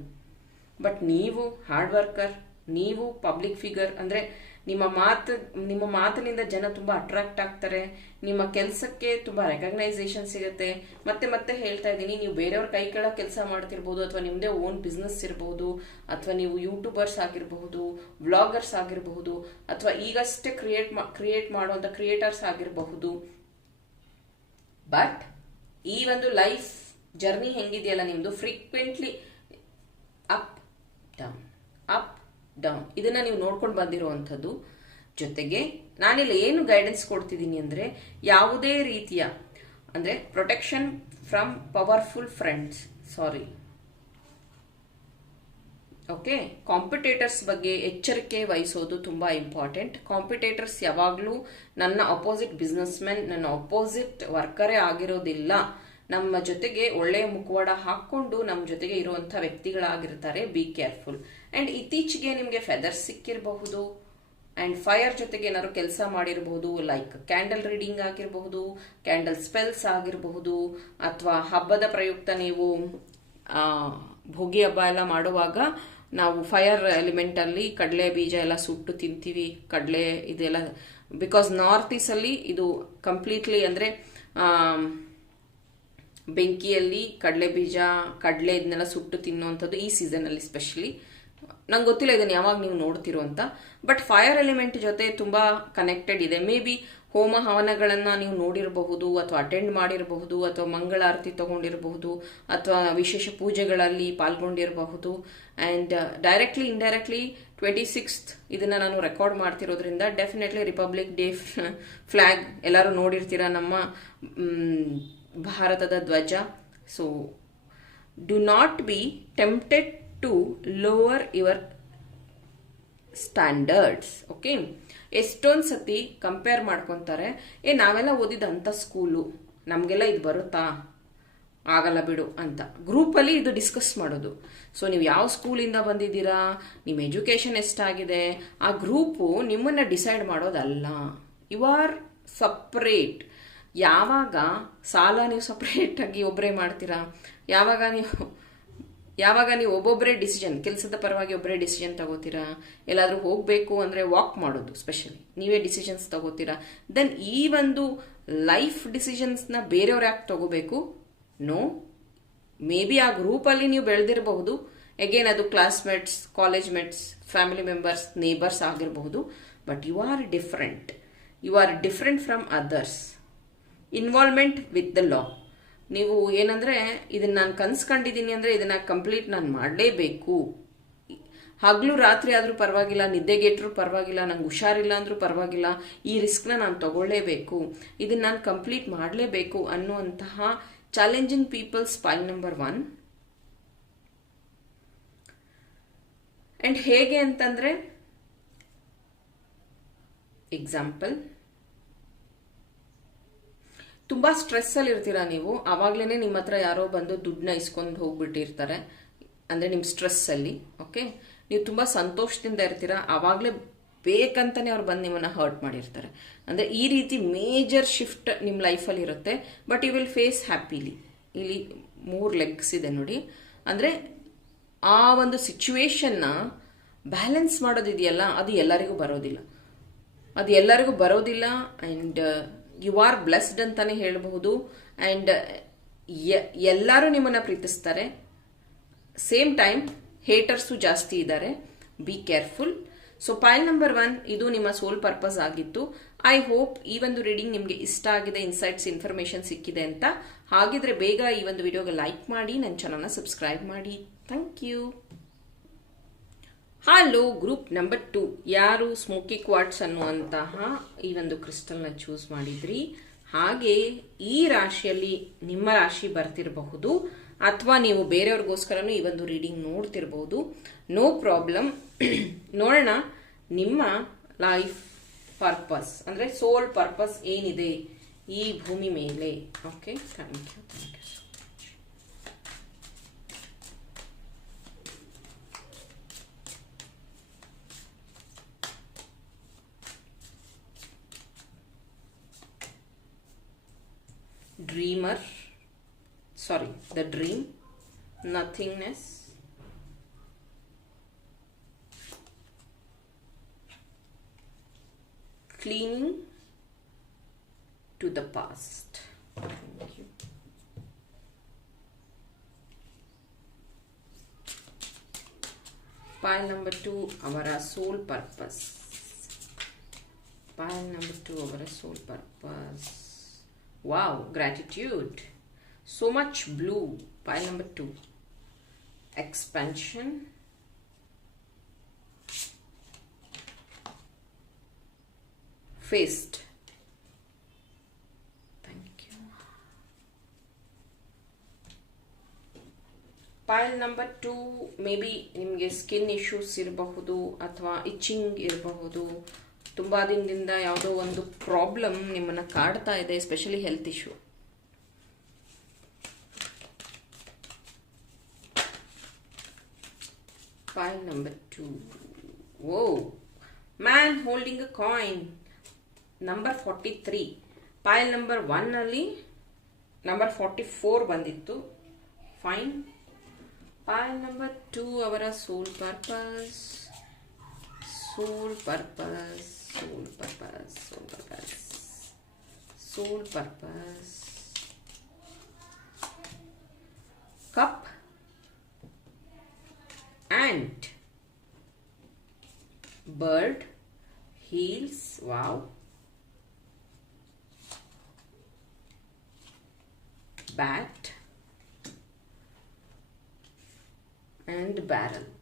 ಬಟ್ ನೀವು ಹಾರ್ಡ್ ವರ್ಕರ್ ನೀವು ಪಬ್ಲಿಕ್ ಫಿಗರ್ ಅಂದ್ರೆ ನಿಮ್ಮ ಮಾತು, ನಿಮ್ಮ ಮಾತಿನಿಂದ ಜನ ತುಂಬಾ ಅಟ್ರಾಕ್ಟ್ ಆಗ್ತಾರೆ. ನಿಮ್ಮ ಕೆಲಸಕ್ಕೆ ತುಂಬಾ ರೆಕಗ್ನೈಸೇಷನ್ ಸಿಗುತ್ತೆ. ಮತ್ತೆ ಮತ್ತೆ ಹೇಳ್ತಾ ಇದ್ದೀನಿ, ನೀವು ಬೇರೆಯವ್ರ ಕೈ ಕೆಳಗೆ ಕೆಲಸ ಮಾಡ್ತಿರ್ಬೋದು, ಅಥವಾ ನಿಮ್ಮದೇ ಓನ್ ಬಿಸ್ನೆಸ್ ಇರಬಹುದು ಅಥವಾ ನೀವು ಯೂಟ್ಯೂಬರ್ಸ್ ಆಗಿರಬಹುದು ವ್ಲಾಗರ್ಸ್ ಆಗಿರಬಹುದು, ಅಥವಾ ಈಗಷ್ಟೇ ಕ್ರಿಯೇಟ್ ಕ್ರಿಯೇಟ್ ಮಾಡುವಂತ ಕ್ರಿಯೇಟರ್ಸ್ ಆಗಿರಬಹುದು. ಬಟ್ ಈ ಒಂದು ಲೈಫ್ ಜರ್ನಿ ಹೆಂಗಿದೆಯಲ್ಲ ನಿಮ್ದು? Frequently up down up down ಇದನ್ನ ನೀವು ನೋಡ್ಕೊಂಡು ಬಂದಿರುವಂಥದ್ದು ಜೊತೆಗೆ ನಾನಿಲ್ಲ ಏನು ಗೈಡೆನ್ಸ್ ಕೊಡ್ತಿದ್ದೀನಿ ಅಂದರೆ ಯಾವುದೇ ರೀತಿಯ, ಅಂದರೆ protection from powerful friends sorry okay competitors ಬಗ್ಗೆ ಎಚ್ಚರಿಕೆ ವಹಿಸೋದು ತುಂಬ ಇಂಪಾರ್ಟೆಂಟ್ ಕಾಂಪಿಟೇಟರ್ಸ್ ಯಾವಾಗಲೂ ನನ್ನ ಅಪೋಸಿಟ್ ಬಿಸ್ನೆಸ್ ಮೆನ್ ನನ್ನ ಅಪೋಸಿಟ್ ವರ್ಕರೇ ಆಗಿರೋದಿಲ್ಲ. ನಮ್ಮ ಜೊತೆಗೆ ಒಳ್ಳೆಯ ಮುಖವಾಡ ಹಾಕ್ಕೊಂಡು ನಮ್ಮ ಜೊತೆಗೆ ಇರುವಂಥ ವ್ಯಕ್ತಿಗಳಾಗಿರ್ತಾರೆ. ಬಿ ಕೇರ್ಫುಲ್ ಅಂಡ್ ಇತ್ತೀಚೆಗೆ ನಿಮಗೆ ಫೆದರ್ಸ್ ಸಿಕ್ಕಿರಬಹುದು ಆ್ಯಂಡ್ ಫೈರ್ ಜೊತೆಗೆ ಏನಾದ್ರು ಕೆಲಸ ಮಾಡಿರಬಹುದು ಲೈಕ್ ಕ್ಯಾಂಡಲ್ ರೀಡಿಂಗ್ ಆಗಿರಬಹುದು ಕ್ಯಾಂಡಲ್ ಸ್ಪೆಲ್ಸ್ ಆಗಿರಬಹುದು, ಅಥವಾ ಹಬ್ಬದ ಪ್ರಯುಕ್ತ ನೀವು ಭೋಗಿ ಹಬ್ಬ ಎಲ್ಲ ಮಾಡುವಾಗ ನಾವು ಫೈರ್ ಎಲಿಮೆಂಟಲ್ಲಿ ಕಡಲೆ ಬೀಜ ಎಲ್ಲ ಸುಟ್ಟು ತಿಂತೀವಿ. ಕಡಲೆ ಇದೆಲ್ಲ ಬಿಕಾಸ್ ನಾರ್ತ್ ಈಸ್ಟಲ್ಲಿ ಇದು ಕಂಪ್ಲೀಟ್ಲಿ ಅಂದರೆ ಬೆಂಕಿಯಲ್ಲಿ ಕಡಲೆ ಬೀಜ, ಕಡಲೆ ಇದನ್ನೆಲ್ಲ ಸುಟ್ಟು ತಿನ್ನುವಂಥದ್ದು ಈ ಸೀಸನಲ್ಲಿ ಸ್ಪೆಷಲಿ ನಂಗೆ ಗೊತ್ತಿಲ್ಲ ಇದನ್ನು ಯಾವಾಗ ನೀವು ನೋಡ್ತಿರೋ ಅಂತ. ಬಟ್ ಫೈರ್ ಎಲಿಮೆಂಟ್ ಜೊತೆ ತುಂಬ ಕನೆಕ್ಟೆಡ್ ಇದೆ. ಮೇ ಬಿ ಹೋಮ ಹವನಗಳನ್ನು ನೀವು ನೋಡಿರಬಹುದು, ಅಥವಾ ಅಟೆಂಡ್ ಮಾಡಿರಬಹುದು, ಅಥವಾ ಮಂಗಳಾರತಿ ತಗೊಂಡಿರಬಹುದು, ಅಥವಾ ವಿಶೇಷ ಪೂಜೆಗಳಲ್ಲಿ ಪಾಲ್ಗೊಂಡಿರಬಹುದು. And directly indirectly twenty sixth ಇದನ್ನು ನಾನು ರೆಕಾರ್ಡ್ ಮಾಡ್ತಿರೋದ್ರಿಂದ ಡೆಫಿನೆಟ್ಲಿ ರಿಪಬ್ಲಿಕ್ ಡೇ ಫ್ಲ್ಯಾಗ್ ಎಲ್ಲರೂ ನೋಡಿರ್ತೀರ ನಮ್ಮ ಭಾರತದ ಧ್ವಜ. So do not be tempted to lower your standards okay ಎಷ್ಟೊಂದು ಸತಿ ಕಂಪೇರ್ ಮಾಡ್ಕೊತಾರೆ, ಏ, ನಾವೆಲ್ಲ ಓದಿದ ಅಂಥ ಸ್ಕೂಲು ನಮಗೆಲ್ಲ ಇದು ಬರುತ್ತಾ? ಆಗಲ್ಲ ಬಿಡು, ಅಂತ. ಗ್ರೂಪಲ್ಲಿ ಇದು ಡಿಸ್ಕಸ್ ಮಾಡೋದು. ಸೊ ನೀವು ಯಾವ ಸ್ಕೂಲಿಂದ ಬಂದಿದ್ದೀರಾ? ನಿಮ್ಮ ಎಜುಕೇಷನ್ ಎಷ್ಟಾಗಿದೆ? ಆ ಗ್ರೂಪು ನಿಮ್ಮನ್ನು ಡಿಸೈಡ್ ಮಾಡೋದಲ್ಲ. ಯು ಆರ್ ಸಪ್ರೇಟ್ ಯಾವಾಗ ಸಾಲ ನೀವು ಸಪ್ರೇಟಾಗಿ ಒಬ್ಬರೇ ಮಾಡ್ತೀರಾ? ಯಾವಾಗ ನೀವು ಯಾವಾಗ ನೀವು ಒಬ್ಬೊಬ್ಬರೇ ಡಿಸಿಷನ್ ಕೆಲಸದ ಪರವಾಗಿ ಒಬ್ಬರೇ ಡಿಸಿಷನ್ ತಗೋತೀರಾ? ಎಲ್ಲಾದರೂ ಹೋಗಬೇಕು ಅಂದರೆ ವಾಕ್ ಮಾಡೋದು ಸ್ಪೆಷಲಿ ನೀವೇ ಡಿಸಿಷನ್ಸ್ ತಗೋತೀರಾ? ದೆನ್ ಈ ಒಂದು ಲೈಫ್ ಡಿಸಿಷನ್ಸ್ನ ಬೇರೆಯವ್ರು ಯಾಕೆ ತಗೋಬೇಕು? ನೋ ಮೇ ಬಿ ಆ ಗ್ರೂಪಲ್ಲಿ ನೀವು ಬೆಳೆದಿರಬಹುದು. ಅಗೇನ್ ಅದು classmates college mates family members neighbours ಆಗಿರಬಹುದು. But you are different you are different from others involvement with the law ನೀವು ಏನಂದ್ರೆ ಇದನ್ನ ನಾನು ಕನ್ಸ್ಕೊಂಡಿದ್ದೀನಿ ಅಂದ್ರೆ ಇದನ್ನ ಕಂಪ್ಲೀಟ್ ನಾನು ಮಾಡಲೇಬೇಕು. ಹಗಲು ರಾತ್ರಿ ಆದರೂ ಪರವಾಗಿಲ್ಲ ನಿದ್ದೆಗೆಟ್ರೂ ಪರವಾಗಿಲ್ಲ, ನಂಗೆ ಹುಷಾರಿಲ್ಲ ಅಂದ್ರೂ ಪರವಾಗಿಲ್ಲ, ಈ ರಿಸ್ಕ್ನ ನಾನು ತಗೊಳ್ಳೇಬೇಕು. ಇದನ್ನ ನಾನು ಕಂಪ್ಲೀಟ್ ಮಾಡಲೇಬೇಕು ಅನ್ನುವಂತಹ challenging peoples pile number one. And ಹೇಗೆ ಅಂತಂದ್ರೆ, ಎಕ್ಸಾಂಪಲ್ ತುಂಬಾ ಸ್ಟ್ರೆಸ್ಸಲ್ಲಿ ಇರ್ತೀರಾ ನೀವು? ಆವಾಗಲೇ ನಿಮ್ಮ ಹತ್ರ ಯಾರೋ ಬಂದು ದುಡ್ಡನ್ನ ಇಸ್ಕೊಂಡು ಹೋಗ್ಬಿಟ್ಟಿರ್ತಾರೆ. ಅಂದರೆ ನಿಮ್ಮ ಸ್ಟ್ರೆಸ್ಸಲ್ಲಿ ಓಕೆ ನೀವು ತುಂಬ ಸಂತೋಷದಿಂದ ಇರ್ತೀರಾ? ಆವಾಗಲೇ ಬೇಕಂತಲೇ ಅವ್ರು ಬಂದು ನಿಮ್ಮನ್ನು ಹರ್ಟ್ ಮಾಡಿರ್ತಾರೆ. ಅಂದರೆ ಈ ರೀತಿ ಮೇಜರ್ ಶಿಫ್ಟ್ ನಿಮ್ಮ ಲೈಫಲ್ಲಿ ಇರುತ್ತೆ. But you will face happily ಇಲ್ಲಿ ಮೂರು ಲೆಗ್ಸ್ ಇದೆ ನೋಡಿ. ಅಂದರೆ ಆ ಒಂದು ಸಿಚುವೇಶನ್ನ ಬ್ಯಾಲೆನ್ಸ್ ಮಾಡೋದಿದೆಯಲ್ಲ, ಅದು ಎಲ್ಲರಿಗೂ ಬರೋದಿಲ್ಲ. ಅದು ಎಲ್ಲರಿಗೂ ಬರೋದಿಲ್ಲ ಆ್ಯಂಡ್ ಯು ಆರ್ ಬ್ಲೆಸ್ಡ್ ಅಂತಾನೆ ಹೇಳಬಹುದು. ಆ್ಯಂಡ್ ಎಲ್ಲರೂ ನಿಮ್ಮನ್ನ ಪ್ರೀತಿಸ್ತಾರೆ. ಸೇಮ್ ಟೈಮ್ ಹೇಟರ್ಸು ಜಾಸ್ತಿ ಇದ್ದಾರೆ. Be careful so pile number one ಇದು ನಿಮ್ಮ ಸೋಲ್ ಪರ್ಪಸ್ ಆಗಿತ್ತು. ಐ ಹೋಪ್ ಈ ಒಂದು ರೀಡಿಂಗ್ ನಿಮಗೆ ಇಷ್ಟ ಆಗಿದೆ ಇನ್ಸೈಟ್ಸ್ ಇನ್ಫಾರ್ಮೇಶನ್ ಸಿಕ್ಕಿದೆ ಅಂತ. ಹಾಗಿದ್ರೆ ಬೇಗ ಈ ಒಂದು ವಿಡಿಯೋಗೆ ಲೈಕ್ ಮಾಡಿ, ನನ್ನ ಚಾನಲ್ನ ಸಬ್ಸ್ಕ್ರೈಬ್ ಮಾಡಿ. Thank you hello group number two ಯಾರು ಸ್ಮೋಕಿ ಕ್ವಾರ್ಟ್ಸ್ ಅನ್ನುವಂತಹ ಈ ಒಂದು ಕ್ರಿಸ್ಟಲ್ನ ಚೂಸ್ ಮಾಡಿದ್ರಿ? ಹಾಗೆ ಈ ರಾಶಿಯಲ್ಲಿ ನಿಮ್ಮ ರಾಶಿ ಬರ್ತಿರಬಹುದು ಅಥವಾ ನೀವು ಬೇರೆಯವ್ರಿಗೋಸ್ಕರನೂ ಈ ಒಂದು ರೀಡಿಂಗ್ ನೋಡ್ತಿರ್ಬಹುದು. ನೋ ಪ್ರಾಬ್ಲಮ್ ನೋಡೋಣ ನಿಮ್ಮ ಲೈಫ್ ಪರ್ಪಸ್ ಅಂದ್ರೆ ಸೋಲ್ ಪರ್ಪಸ್ ಏನಿದೆ ಈ ಭೂಮಿ ಮೇಲೆ? Okay thank you thank you dreamer. Sorry the dream. Nothingness. Cleaning to the past. Thank you. Pile number 2 our soul purpose. Pile number 2 our soul purpose Wow, gratitude. So much blue. Pile number two. Expansion. Faced. Thank you. Pile number two may be ನಿಮಗೆ skin issues ಇರಬಹುದು ಅಥವಾ itching ಇರಬಹುದು ತುಂಬಾ ದಿನದಿಂದ ಯಾವುದೋ ಒಂದು problem ನಿಮ್ಮನ್ನು ಕಾಡ್ತಾ ಇದೆ especially health issue pile number two oh man holding a coin number forty three pile number ಒನ್ನಲ್ಲಿ ನಂಬರ್ ಫಾರ್ಟಿ ಫೋರ್ ಬಂದಿತ್ತು. ಫೈನ್ ಪೈಲ್ ನಂಬರ್ ಟೂ ಅವರ sole purpose sole purpose. sole purpose sole purpose sole purpose. Cup ant bird heels wow. Bat and barrel.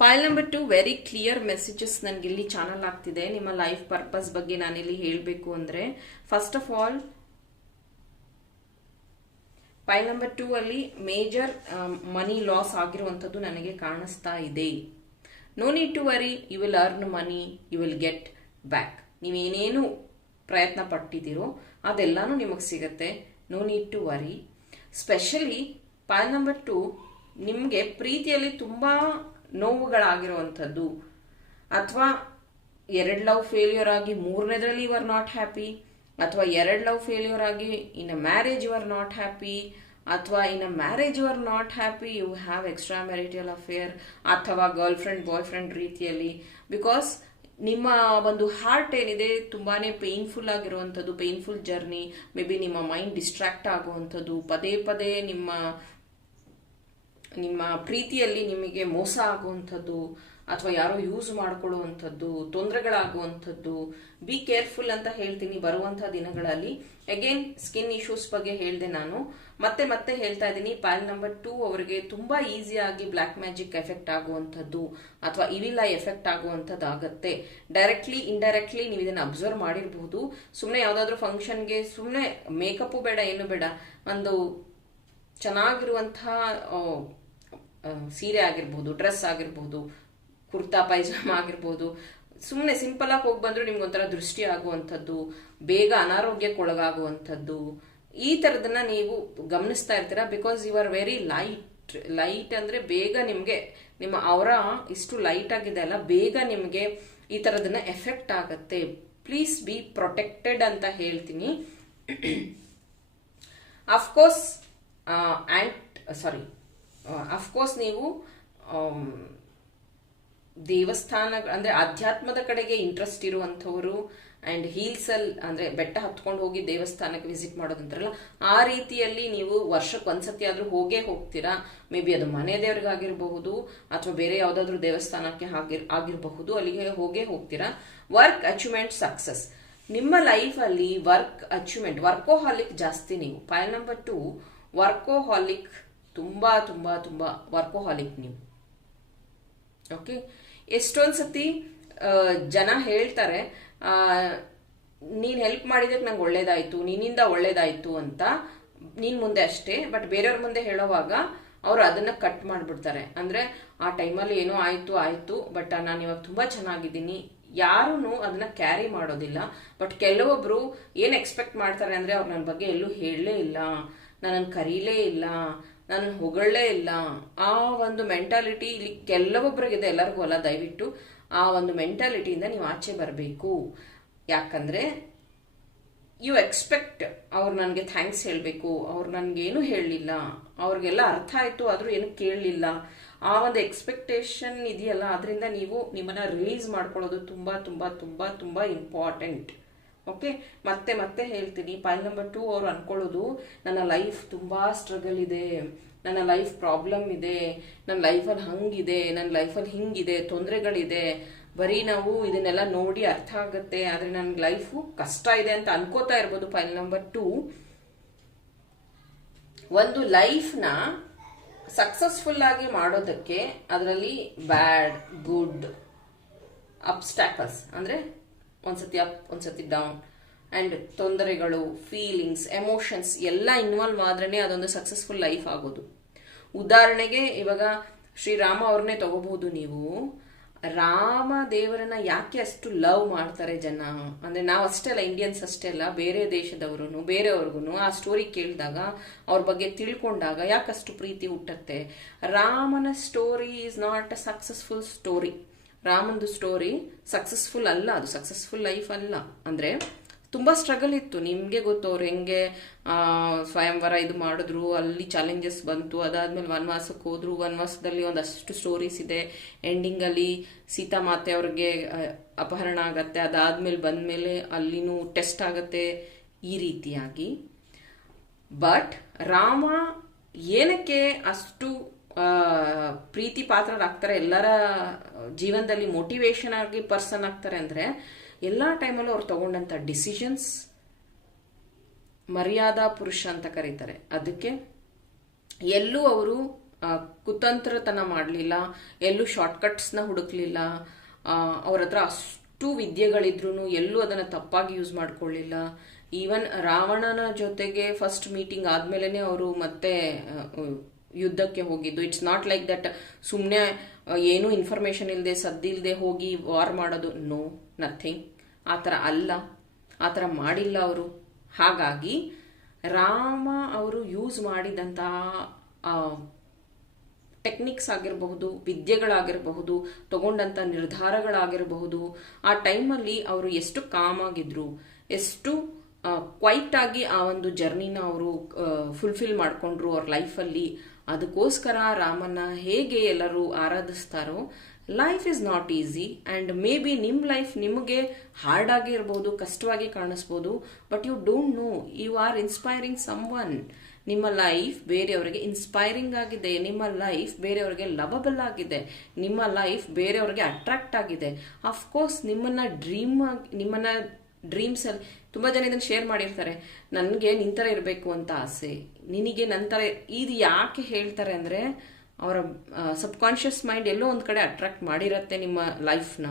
Pile number two very clear messages ನನಗೆ ಇಲ್ಲಿ channel ಆಗ್ತಿದೆ. ನಿಮ್ಮ life purpose ಬಗ್ಗೆ ನಾನಿಲ್ಲಿ ಹೇಳಬೇಕು ಅಂದರೆ first of all pile number two ಅಲ್ಲಿ major money loss ಆಗಿರುವಂಥದ್ದು ನನಗೆ ಕಾಣಿಸ್ತಾ ಇದೆ. No need to worry you will earn money you will get back ನೀವೇನೇನು ಪ್ರಯತ್ನ ಪಟ್ಟಿದ್ದೀರೋ ಅದೆಲ್ಲಾನು ನಿಮಗೆ ಸಿಗುತ್ತೆ. No need to worry specially pile number two ನಿಮಗೆ ಪ್ರೀತಿಯಲ್ಲಿ ತುಂಬ ನೋವುಗಳಾಗಿರುವಂಥದ್ದು. ಅಥವಾ ಎರಡು ಲವ್ ಫೇಲ್ಯೂರ್ ಆಗಿ ಮೂರನೇದ್ರಲ್ಲಿ ಯು ಆರ್ ನಾಟ್ ಹ್ಯಾಪಿ ಅಥವಾ ಎರಡು ಲವ್ ಫೇಲ್ಯೂರ್ ಆಗಿ in a marriage you are not happy ಅಥವಾ in a marriage you are not happy you have extramarital affair ಅಥವಾ ಗರ್ಲ್ ಫ್ರೆಂಡ್ ಬಾಯ್ ಫ್ರೆಂಡ್ ರೀತಿಯಲ್ಲಿ. ಬಿಕಾಸ್ ನಿಮ್ಮ ಒಂದು ಹಾರ್ಟ್ ಏನಿದೆ ತುಂಬಾನೇ ಪೇನ್ಫುಲ್ ಆಗಿರುವಂಥದ್ದು ಪೇನ್ಫುಲ್ ಜರ್ನಿ ಮೇ ಬಿ ನಿಮ್ಮ ಮೈಂಡ್ ಡಿಸ್ಟ್ರಾಕ್ಟ್ ಆಗುವಂಥದ್ದು, ಪದೇ ಪದೇ ನಿಮ್ಮ ನಿಮ್ಮ ಪ್ರೀತಿಯಲ್ಲಿ ನಿಮಗೆ ಮೋಸ ಆಗುವಂಥದ್ದು ಅಥವಾ ಯಾರೋ ಯೂಸ್ ಮಾಡ್ಕೊಳ್ಳುವಂಥದ್ದು, ತೊಂದರೆಗಳಾಗುವಂಥದ್ದು ಬಿ ಕೇರ್ಫುಲ್ ಅಂತ ಹೇಳ್ತೀನಿ ಬರುವಂಥ ದಿನಗಳಲ್ಲಿ. ಅಗೇನ್ ಸ್ಕಿನ್ ಇಶ್ಯೂಸ್ ಬಗ್ಗೆ ಹೇಳಿದೆ ನಾನು. ಮತ್ತೆ ಮತ್ತೆ ಹೇಳ್ತಾ ಇದ್ದೀನಿ ಪಾಲ್ ನಂಬರ್ ಟೂ ಅವರಿಗೆ ತುಂಬಾ ಈಸಿಯಾಗಿ ಬ್ಲ್ಯಾಕ್ ಮ್ಯಾಜಿಕ್ ಎಫೆಕ್ಟ್ ಆಗುವಂಥದ್ದು ಅಥವಾ ಇವಿಲ್ಲ ಎಫೆಕ್ಟ್ ಆಗುವಂಥದ್ದು ಆಗುತ್ತೆ ಡೈರೆಕ್ಟ್ಲಿ ಇಂಡೈರೆಕ್ಟ್ಲಿ ನೀವು ಇದನ್ನ ಅಬ್ಸರ್ವ್ ಮಾಡಿರಬಹುದು ಸುಮ್ಮನೆ ಯಾವುದಾದ್ರೂ ಫಂಕ್ಷನ್ಗೆ ಸುಮ್ಮನೆ ಮೇಕಪ್ಪು ಬೇಡ, ಏನು ಬೇಡ. ಒಂದು ಚೆನ್ನಾಗಿರುವಂತಹ ಸೀರೆ ಆಗಿರ್ಬೋದು, ಡ್ರೆಸ್ ಆಗಿರ್ಬೋದು, ಕುರ್ತಾ, ಪೈಜಾಮ ಆಗಿರ್ಬೋದು ಸುಮ್ಮನೆ ಸಿಂಪಲ್ ಆಗಿ ಹೋಗಿ ಬಂದರೂ ನಿಮ್ಗೆ ಒಂಥರ ದೃಷ್ಟಿ ಆಗುವಂಥದ್ದು, ಬೇಗ ಅನಾರೋಗ್ಯಕ್ಕೊಳಗಾಗುವಂಥದ್ದು, ಈ ಥರದನ್ನ ನೀವು ಗಮನಿಸ್ತಾ ಇರ್ತೀರಾ? Because you are very light light ಅಂದ್ರೆ ಬೇಗ ನಿಮಗೆ, ನಿಮ್ಮ ಅವರ ಇಷ್ಟು ಲೈಟ್ ಆಗಿದೆ ಅಲ್ಲ, ಬೇಗ ನಿಮಗೆ ಈ ಥರದನ್ನ ಎಫೆಕ್ಟ್ ಆಗತ್ತೆ. ಪ್ಲೀಸ್ ಬಿ ಪ್ರೊಟೆಕ್ಟೆಡ್ ಅಂತ ಹೇಳ್ತೀನಿ. ಅಫ್ಕೋರ್ಸ್ ಆ್ಯಂಟ್ ಸಾರಿ ಅಫ್ಕೋರ್ಸ್ ನೀವು ದೇವಸ್ಥಾನ ಅಂದ್ರೆ ಅಧ್ಯಾತ್ಮದ ಕಡೆಗೆ ಇಂಟ್ರೆಸ್ಟ್ ಇರುವಂಥವರು ಅಂಡ್ ಹೀಲ್ಸಲ್ಲಿ ಅಂದರೆ ಬೆಟ್ಟ ಹತ್ಕೊಂಡು ಹೋಗಿ ದೇವಸ್ಥಾನಕ್ಕೆ ವಿಸಿಟ್ ಮಾಡೋದಂತಾರಲ್ಲ, ಆ ರೀತಿಯಲ್ಲಿ ನೀವು ವರ್ಷಕ್ಕೆ ಒಂದ್ಸತಿ ಆದರೂ ಹೋಗೇ ಹೋಗ್ತೀರಾ? ಮೇ ಬಿ ಅದು ಮನೆ ದೇವ್ರಿಗಾಗಿರಬಹುದು, ಅಥವಾ ಬೇರೆ ಯಾವುದಾದ್ರೂ ದೇವಸ್ಥಾನಕ್ಕೆ ಆಗಿರ್ ಆಗಿರಬಹುದು, ಅಲ್ಲಿಗೆ ಹೋಗೇ ಹೋಗ್ತೀರಾ? ವರ್ಕ್ ಅಚೀವ್ಮೆಂಟ್ ಸಕ್ಸಸ್ ನಿಮ್ಮ ಲೈಫ್ ಅಲ್ಲಿ ವರ್ಕ್ ಅಚೀವ್ಮೆಂಟ್ ವರ್ಕೋಹಾಲಿಕ್ ಜಾಸ್ತಿ ನೀವು. ಫೈಲ್ ನಂಬರ್ ಟು ವರ್ಕೋಹಾಲಿಕ್, ತುಂಬ ತುಂಬ ತುಂಬ ವರ್ಕೋಹಾಲಿಕ್ ನೀವು. ಓಕೆ? ಎಷ್ಟೊಂದು ಸತಿ ಜನ ಹೇಳ್ತಾರೆ ನೀನು ಹೆಲ್ಪ್ ಮಾಡಿದಕ್ಕೆ ನಂಗೆ ಒಳ್ಳೇದಾಯ್ತು, ನಿನ್ನಿಂದ ಒಳ್ಳೇದಾಯ್ತು ಅಂತ ನೀನ್ ಮುಂದೆ ಅಷ್ಟೇ ಬಟ್ ಬೇರೆಯವ್ರ ಮುಂದೆ ಹೇಳೋವಾಗ ಅವ್ರು ಅದನ್ನ ಕಟ್ ಮಾಡಿಬಿಡ್ತಾರೆ. ಅಂದ್ರೆ, ಆ ಟೈಮಲ್ಲಿ ಏನೋ ಆಯ್ತು ಆಯ್ತು ಬಟ್ ನಾನು ಇವಾಗ ತುಂಬಾ ಚೆನ್ನಾಗಿದ್ದೀನಿ. ಯಾರೂ ಅದನ್ನ ಕ್ಯಾರಿ ಮಾಡೋದಿಲ್ಲ ಬಟ್ ಕೆಲವೊಬ್ರು ಏನ್ ಎಕ್ಸ್ಪೆಕ್ಟ್ ಮಾಡ್ತಾರೆ ಅಂದ್ರೆ ಅವ್ರು ನನ್ನ ಬಗ್ಗೆ ಎಲ್ಲೂ ಹೇಳಲೇ ಇಲ್ಲ. ನನ್ನನ್ನು ಕರೀಲೇ ಇಲ್ಲ ನಾನು ಹೊಗಳೇ ಇಲ್ಲ. ಆ ಒಂದು ಮೆಂಟಾಲಿಟಿ ಇಲ್ಲಿ ಕೆಲವೊಬ್ಬರಿಗಿದೆ ಎಲ್ಲರಿಗೂ ಅಲ್ಲ, ದಯವಿಟ್ಟು ಆ ಒಂದು ಮೆಂಟಾಲಿಟಿಯಿಂದ ನೀವು ಆಚೆ ಬರಬೇಕು. ಯಾಕಂದರೆ ಯು ಎಕ್ಸ್ಪೆಕ್ಟ್ ಅವ್ರು ನನಗೆ ಥ್ಯಾಂಕ್ಸ್ ಹೇಳಬೇಕು, ಅವ್ರು ನನಗೇನು ಹೇಳಲಿಲ್ಲ, ಅವ್ರಿಗೆಲ್ಲ ಅರ್ಥ ಆಯಿತು, ಆದರೂ ಏನು ಕೇಳಲಿಲ್ಲ. ಆ ಒಂದು ಎಕ್ಸ್ಪೆಕ್ಟೇಷನ್ ಇದೆಯಲ್ಲ ಅದರಿಂದ ನೀವು ನಿಮ್ಮನ್ನು ರಿಲೀಸ್ ಮಾಡ್ಕೊಳ್ಳೋದು ತುಂಬ ತುಂಬ ತುಂಬ ತುಂಬ ಇಂಪಾರ್ಟೆಂಟ್ ಓಕೆ ಮತ್ತೆ ಮತ್ತೆ ಹೇಳ್ತೀನಿ. ಪಾಯಿಂಟ್ ನಂಬರ್ ಟೂ ಅವ್ರು ಅನ್ಕೊಳ್ಳೋದು, ನನ್ನ ಲೈಫ್ ತುಂಬಾ ಸ್ಟ್ರಗಲ್ ಇದೆ. ನನ್ನ ಲೈಫ್ ಪ್ರಾಬ್ಲಮ್ ಇದೆ. ನನ್ನ ಲೈಫಲ್ಲಿ ಹಂಗಿದೆ. ನನ್ನ ಲೈಫಲ್ಲಿ ಹಿಂಗಿದೆ. ತೊಂದರೆಗಳಿದೆ. ಬರೀ ನಾವು ಇದನ್ನೆಲ್ಲ ನೋಡಿ ಅರ್ಥ ಆಗುತ್ತೆ. ಆದ್ರೆ ನನ್ನ ಲೈಫು ಕಷ್ಟ ಇದೆ ಅಂತ ಅನ್ಕೋತಾ ಇರ್ಬೋದು ಫೈಲ್ ನಂಬರ್ ಟೂ ಒಂದು ಲೈಫ್ನ ಸಕ್ಸಸ್ಫುಲ್ ಆಗಿ ಮಾಡೋದಕ್ಕೆ ಅದರಲ್ಲಿ ಬ್ಯಾಡ್ ಗುಡ್ ಅಬ್ಸ್ಟ್ಯಾಕಲ್ಸ್ ಅಂದ್ರೆ ಒಂದ್ಸತಿ ಅಪ್ ಒಂದ್ಸತಿ ಡೌನ್ ಅಂಡ್ ತೊಂದರೆಗಳು ಫೀಲಿಂಗ್ಸ್ ಎಮೋಷನ್ಸ್ ಎಲ್ಲ ಇನ್ವಾಲ್ವ್ ಆದ್ರೆ ಅದೊಂದು ಸಕ್ಸಸ್ಫುಲ್ ಲೈಫ್ ಆಗೋದು. ಉದಾಹರಣೆಗೆ ಇವಾಗ ಶ್ರೀರಾಮ ಅವ್ರನ್ನೇ ತಗೋಬಹುದು ನೀವು. ರಾಮ ದೇವರನ್ನ ಯಾಕೆ ಅಷ್ಟು ಲವ್ ಮಾಡ್ತಾರೆ ಜನ? ಅಂದ್ರೆ ನಾವು ಅಷ್ಟೇ ಅಲ್ಲ ಇಂಡಿಯನ್ಸ್ ಅಷ್ಟೇ ಅಲ್ಲ, ಬೇರೆ ದೇಶದವ್ರು ಬೇರೆಯವ್ರಿಗೂ ಆ ಸ್ಟೋರಿ ಕೇಳಿದಾಗ, ಅವ್ರ ಬಗ್ಗೆ ತಿಳ್ಕೊಂಡಾಗ ಯಾಕಷ್ಟು ಪ್ರೀತಿ ಹುಟ್ಟತ್ತೆ? ರಾಮನ story is not a successful story ರಾಮಂದು story successful ಅಲ್ಲ, ಅದು ಸಕ್ಸಸ್ಫುಲ್ ಲೈಫ್ ಅಲ್ಲ. ಅಂದ್ರೆ ತುಂಬಾ ಸ್ಟ್ರಗಲ್ ಇತ್ತು. ನಿಮಗೆ ಗೊತ್ತು ಅವ್ರು ಹೆಂಗೆ ಸ್ವಯಂವರ ಇದು ಮಾಡಿದ್ರು, ಅಲ್ಲಿ ಚಾಲೆಂಜಸ್ ಬಂತು. ಅದಾದ್ಮೇಲೆ ವನವಾಸಕ್ಕೆ ಹೋದ್ರು. ವನವಾಸದಲ್ಲಿ ಒಂದಷ್ಟು ಸ್ಟೋರೀಸ್ ಇದೆ. ಎಂಡಿಂಗ್ ಅಲ್ಲಿ ಸೀತಾಮಾತೆ ಅವ್ರಿಗೆ ಅಪಹರಣ ಆಗತ್ತೆ. ಅದಾದ್ಮೇಲೆ ಬಂದ್ಮೇಲೆ ಅಲ್ಲಿನೂ ಟೆಸ್ಟ್ ಆಗತ್ತೆ ಈ ರೀತಿಯಾಗಿ. ಬಟ್ ರಾಮ ಏನಕ್ಕೆ ಅಷ್ಟು ಪ್ರೀತಿ ಪಾತ್ರರಾಗ್ತಾರೆ, ಎಲ್ಲರ ಜೀವನದಲ್ಲಿ ಮೋಟಿವೇಶನ್ ಆಗಿ ಪರ್ಸನ್ ಆಗ್ತಾರೆ ಅಂದ್ರೆ ಎಲ್ಲಾ ಟೈಮಲ್ಲೂ ಅವ್ರು ತಗೊಂಡಂತ ಡಿಸಿಷನ್ಸ್ ಮರ್ಯಾದಾ ಪುರುಷ ಅಂತ ಕರೀತಾರೆ. ಅದಕ್ಕೆ ಎಲ್ಲೂ ಅವರು ಕುತಂತ್ರತನ ಮಾಡಲಿಲ್ಲ, ಎಲ್ಲೂ ಶಾರ್ಟ್ಕಟ್ಸ್ನ ಹುಡುಕ್ಲಿಲ್ಲ ಅವ್ರ ಹತ್ರ ಅಷ್ಟು ವಿದ್ಯೆಗಳಿದ್ರು ಎಲ್ಲೂ ಅದನ್ನು ತಪ್ಪಾಗಿ ಯೂಸ್ ಮಾಡ್ಕೊಳ್ಳಿಲ್ಲ. ಈವನ್ ರಾವಣನ ಜೊತೆಗೆ ಫಸ್ಟ್ ಮೀಟಿಂಗ್ ಆದ್ಮೇಲೆ ಅವರು ಮತ್ತೆ ಯುದ್ಧಕ್ಕೆ ಹೋಗಿದ್ದು. ಇಟ್ಸ್ ನಾಟ್ ಲೈಕ್ ದಟ್ ಸುಮ್ಮನೆ ಏನೂ ಇನ್ಫಾರ್ಮೇಶನ್ ಇಲ್ಲದೆ ಸದ್ದಿಲ್ಲದೆ ಹೋಗಿ ವಾರ್ ಮಾಡೋದು. ನೋ ನಥಿಂಗ್ ಆ ಥರ ಅಲ್ಲ. ಆ ಥರ ಮಾಡಿಲ್ಲ ಅವರು. ಹಾಗಾಗಿ ರಾಮ ಅವರು ಯೂಸ್ ಮಾಡಿದಂತಹ ಟೆಕ್ನಿಕ್ಸ್ ಆಗಿರಬಹುದು, ವಿದ್ಯೆಗಳಾಗಿರಬಹುದು ತಗೊಂಡಂಥ ನಿರ್ಧಾರಗಳಾಗಿರಬಹುದು, ಆ ಟೈಮಲ್ಲಿ ಅವರು ಎಷ್ಟು ಕಾಮ್ ಆಗಿದ್ರು, ಎಷ್ಟು ಕ್ವೈಟ್ ಆಗಿ ಆ ಒಂದು ಜರ್ನಿನ ಅವರು ಫುಲ್ಫಿಲ್ ಮಾಡಿಕೊಂಡ್ರು ಅವ್ರ ಲೈಫಲ್ಲಿ ಅದಕ್ಕೋಸ್ಕರ ರಾಮನ ಹೇಗೆ ಎಲ್ಲರೂ ಆರಾಧಿಸ್ತಾರೋ life is not easy and may be ನಿಮ್ಮ ಲೈಫ್ ನಿಮಗೆ ಹಾರ್ಡ್ ಆಗಿ ಇರ್ಬೋದು ಕಷ್ಟವಾಗಿ ಕಾಣಿಸ್ಬೋದು but you don't know you are inspiring someone ನಿಮ್ಮ ಲೈಫ್ ಬೇರೆಯವರಿಗೆ ಇನ್ಸ್ಪೈರಿಂಗ್ ಆಗಿದೆ. ನಿಮ್ಮ ಲೈಫ್ ಬೇರೆಯವರಿಗೆ ಲವಬಲ್ ಆಗಿದೆ. ನಿಮ್ಮ ಲೈಫ್ ಬೇರೆಯವರಿಗೆ ಅಟ್ರಾಕ್ಟ್ ಆಗಿದೆ. ಅಫ್ಕೋರ್ಸ್ ನಿಮ್ಮನ್ನ ಡ್ರೀಮ್ ನಿಮ್ಮನ್ನ ಡ್ರೀಮ್ಸ್ ಅಲ್ಲಿ ತುಂಬಾ ಜನ ಇದನ್ನು ಶೇರ್ ಮಾಡಿರ್ತಾರೆ. ನನಗೆ ನಿಂತರ ಇರಬೇಕು ಅಂತ ಆಸೆ. ನಿನಗೆ ನಂತರ ಇದು ಯಾಕೆ ಹೇಳ್ತಾರೆ ಅಂದ್ರೆ, ಅವರ ಸಬ್ ಕಾನ್ಷಿಯಸ್ ಮೈಂಡ್ ಎಲ್ಲೋ ಒಂದು ಕಡೆ ಅಟ್ರಾಕ್ಟ್ ಮಾಡಿರತ್ತೆ ನಿಮ್ಮ ಲೈಫ್ನ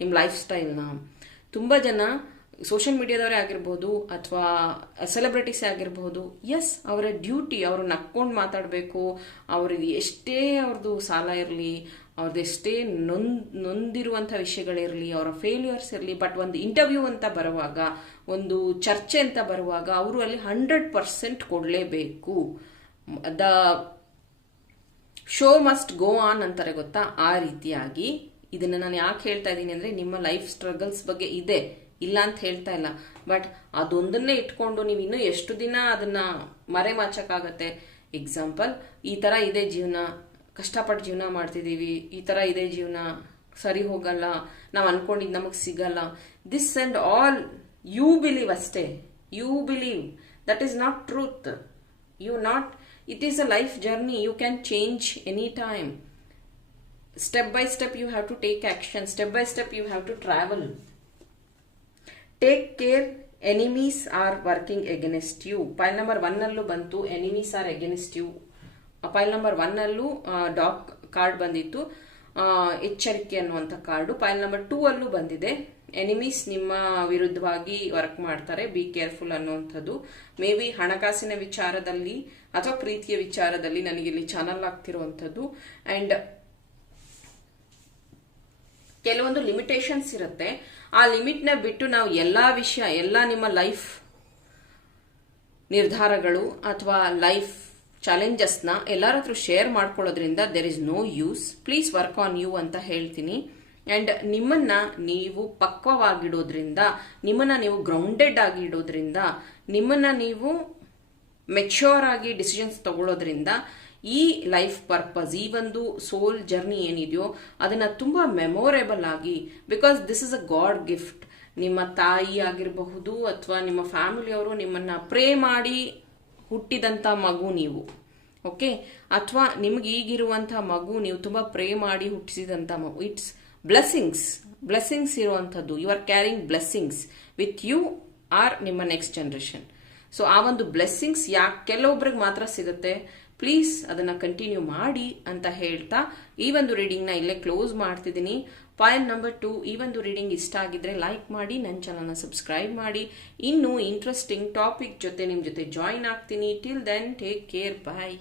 ನಿಮ್ಮ ಲೈಫ್ ಸ್ಟೈಲ್ನ ತುಂಬಾ ಜನ ಸೋಷಿಯಲ್ ಮೀಡಿಯಾದವರೇ ಆಗಿರ್ಬೋದು, ಅಥವಾ ಸೆಲೆಬ್ರಿಟೀಸ್ ಆಗಿರ್ಬೋದು ಎಸ್ ಅವರ ಡ್ಯೂಟಿ ಅವರು ನಕ್ಕೊಂಡು ಮಾತಾಡಬೇಕು ಅವ್ರಿಗೆ ಎಷ್ಟೇ ಅವ್ರದ್ದು ಸಾಲ ಇರಲಿ ಅವ್ರದ್ದು ಎಷ್ಟೇ ನೊಂದ್, ನೊಂದಿರುವಂಥ ವಿಷಯಗಳಿರಲಿ, ಅವರ ಫೇಲ್ಯೂರ್ಸ್ ಇರಲಿ ಬಟ್ ಒಂದು ಇಂಟರ್ವ್ಯೂ ಅಂತ ಬರುವಾಗ, ಒಂದು ಚರ್ಚೆ ಅಂತ ಬರುವಾಗ ಅವರು ಅಲ್ಲಿ ಹಂಡ್ರೆಡ್ ಪರ್ಸೆಂಟ್ ಕೊಡಲೇಬೇಕು. The show must go on ಅಂತಾರೆ ಗೊತ್ತಾ? ಆ ರೀತಿಯಾಗಿ. ಇದನ್ನ ನಾನು ಯಾಕೆ ಹೇಳ್ತಾ ಇದ್ದೀನಿ ಅಂದ್ರೆ, ನಿಮ್ಮ ಲೈಫ್ ಸ್ಟ್ರಗಲ್ಸ್ ಬಗ್ಗೆ ಇದೆ. ಇಲ್ಲ ಅಂತ ಹೇಳ್ತಾ ಇಲ್ಲ. ಬಟ್ ಅದೊಂದನ್ನೇ ಇಟ್ಕೊಂಡು ನೀವು ಇನ್ನೂ ಎಷ್ಟು ದಿನ ಅದನ್ನ ಮರೆ ಮಾಚಕ್ಕಾಗತ್ತೆ ಎಕ್ಸಾಂಪಲ್ ಈ ತರ ಇದೆ ಜೀವನ. ಕಷ್ಟಪಟ್ಟು ಜೀವನ ಮಾಡ್ತಿದ್ದೀವಿ, ಈ ಥರ ಇದೆ ಜೀವನ, ಸರಿ ಹೋಗಲ್ಲ, ನಾವು ಅನ್ಕೊಂಡಿದ್ದು ನಮಗೆ ಸಿಗಲ್ಲ. This and all you believe ಅಷ್ಟೇ. You believe that is not truth you not it is a life journey you can change any time step by step you have to take action step by step you have to travel take care enemies are working against you pile number ಒನ್ನಲ್ಲೂ ಬಂತು. Enemies are against you pile number ಒನ್ನಲ್ಲೂ dock card ಬಂದಿತ್ತು. ಎಚ್ಚರಿಕೆ ಅನ್ನುವಂಥ card ಪೈಲ್ number two ಅಲ್ಲೂ ಬಂದಿದೆ. Enemies ನಿಮ್ಮ ವಿರುದ್ಧವಾಗಿ work ಮಾಡ್ತಾರೆ. Be careful ಅನ್ನುವಂಥದ್ದು. ಮೇ ಬಿ ಹಣಕಾಸಿನ ವಿಚಾರದಲ್ಲಿ ಅಥವಾ ಪ್ರೀತಿಯ ವಿಚಾರದಲ್ಲಿ ನನಗೆ ಇಲ್ಲಿ ಚಾನಲ್ ಆಗ್ತಿರುವಂಥದ್ದು ಅಂಡ್ ಕೆಲವೊಂದು ಲಿಮಿಟೇಷನ್ಸ್ ಇರುತ್ತೆ. ಆ ಲಿಮಿಟ್ನ ಬಿಟ್ಟು ನಾವು ಎಲ್ಲಾ ವಿಷಯ, ಎಲ್ಲ ನಿಮ್ಮ ಲೈಫ್ ನಿರ್ಧಾರಗಳು ಅಥವಾ ಲೈಫ್ ಚಾಲೆಂಜಸ್ನ ಎಲ್ಲರ ಹತ್ರ ಶೇರ್ ಮಾಡ್ಕೊಳ್ಳೋದ್ರಿಂದ there is no use please work on you ಅಂತ ಹೇಳ್ತೀನಿ. ಅಂಡ್ ನಿಮ್ಮನ್ನ ನೀವು ಪಕ್ವವಾಗಿಡೋದ್ರಿಂದ, ನಿಮ್ಮನ್ನ ನೀವು ಗ್ರೌಂಡೆಡ್ ಆಗಿ ಇಡೋದ್ರಿಂದ ನಿಮ್ಮನ್ನ ನೀವು ಮೆಚ್ಯೂರ್ ಆಗಿ ಡಿಸಿಷನ್ಸ್ ತಗೊಳ್ಳೋದ್ರಿಂದ ಈ ಲೈಫ್ ಪರ್ಪಸ್ ಈ ಒಂದು ಸೋಲ್ ಜರ್ನಿ ಏನಿದೆಯೋ ಅದನ್ನ ತುಂಬಾ ಮೆಮೊರೇಬಲ್ ಆಗಿ because this is a god gift ನಿಮ್ಮ ತಾಯಿ ಆಗಿರಬಹುದು ಅಥವಾ ನಿಮ್ಮ ಫ್ಯಾಮಿಲಿಯವರು ನಿಮ್ಮನ್ನ ಪ್ರೇ ಮಾಡಿ ಹುಟ್ಟಿದಂತ ಮಗು ನೀವು. ಓಕೆ? ಅಥವಾ ನಿಮ್ಗೆ ಈಗಿರುವಂಥ ಮಗು ನೀವು ತುಂಬಾ ಪ್ರೇ ಮಾಡಿ ಹುಟ್ಟಿಸಿದಂಥ ಮಗು. ಇಟ್ಸ್ ಬ್ಲೆಸ್ಸಿಂಗ್ಸ್ ಬ್ಲೆಸ್ಸಿಂಗ್ಸ್ ಇರುವಂಥದ್ದು. You are carrying blessings with you are ನಿಮ್ಮ ನೆಕ್ಸ್ಟ್ ಜನರೇಷನ್ ಸೊ ಆ ಒಂದು ಬ್ಲೆಸ್ಸಿಂಗ್ಸ್ ಯಾಕೆ ಕೆಲವೊಬ್ರಿಗೆ ಮಾತ್ರ ಸಿಗುತ್ತೆ? ಪ್ಲೀಸ್ ಅದನ್ನ ಕಂಟಿನ್ಯೂ ಮಾಡಿ ಅಂತ ಹೇಳ್ತಾ ಈ ಒಂದು ರೀಡಿಂಗ್ನ ಇಲ್ಲೇ ಕ್ಲೋಸ್ ಮಾಡ್ತಿದ್ದೀನಿ. ಪಾಯಿಂಟ್ ನಂಬರ್ ಟು, ಈ ಒಂದು ರೀಡಿಂಗ್ ಇಷ್ಟ ಆಗಿದ್ರೆ ಲೈಕ್ ಮಾಡಿ ನನ್ನ ಚಾನಲ್ನ ಸಬ್ಸ್ಕ್ರೈಬ್ ಮಾಡಿ. ಇನ್ನೂ ಇಂಟ್ರೆಸ್ಟಿಂಗ್ ಟಾಪಿಕ್ ಜೊತೆ ನಿಮ್ಮ ಜೊತೆ ಜಾಯಿನ್ ಆಗ್ತೀನಿ. Till then take care bye